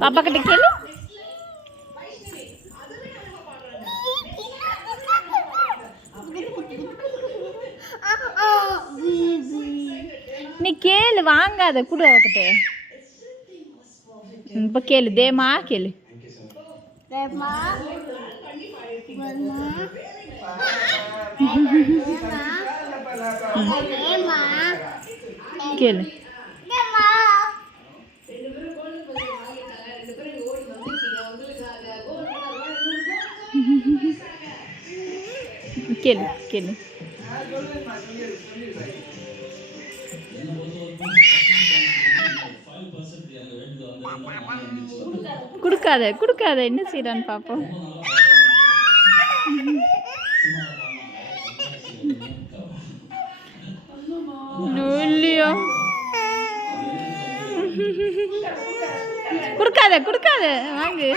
பாப்பா கிட்ட கேளு. நீ கேளு, வாங்காத கூட அவகிட்ட. இப்போ கேளு, தேமா கேளு. கேளு. கேளு கேளு. கொடுக்காத கொடுக்காத, என்ன செய்யறான்னு பார்ப்போம். இல்லையோ, கொடுக்காத கொடுக்காத, வாங்கு.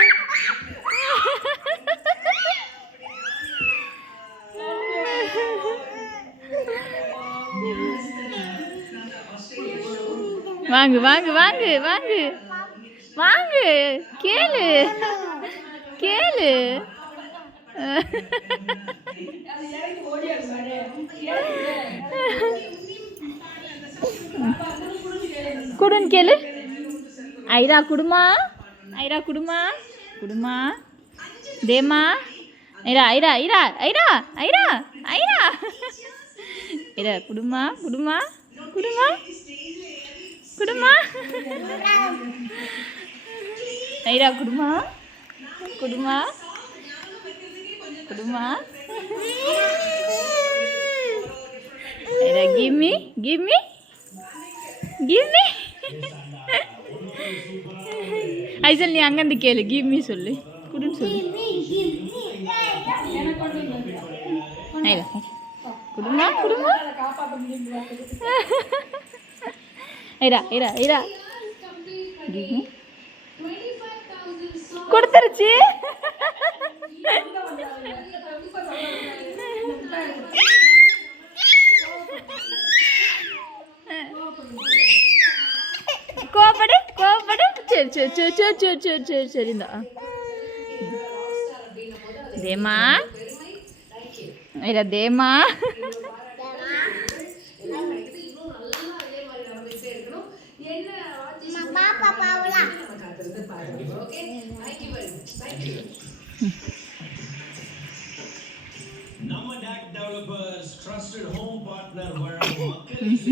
வாங்கு வாங்கு வாங்கு வாங்கு வாங்கு. கேளு கேளு. குடுன்னு கேளு. ஐரா குடுமா, ஐரா குடுமா, குடுமா. தேமா, ஐரா ஐரா ஐரா ஐரா ஐரா ஐரா ஐரா குடுமா குடுமா குடுமா குடுமா. ஐரா குடுமா குடுமா குடுமா. Airaa gimme gimme gimme. Aizawl நீ அங்கேருந்து கேளு, கிம்மி சொல்லு, குடுன்னு சொல்லு. ஐரா குடுமா குடுமா. ஐரா ஐரா ஐரா கொடுத்துருச்சு. கோபப்படு கோபப்படு. சரி சரி சரி சரி சரி சரி சரி சரி. இந்த தேமா, ஐரா தேமா. Nama DAC Developers Trusted Home Partner.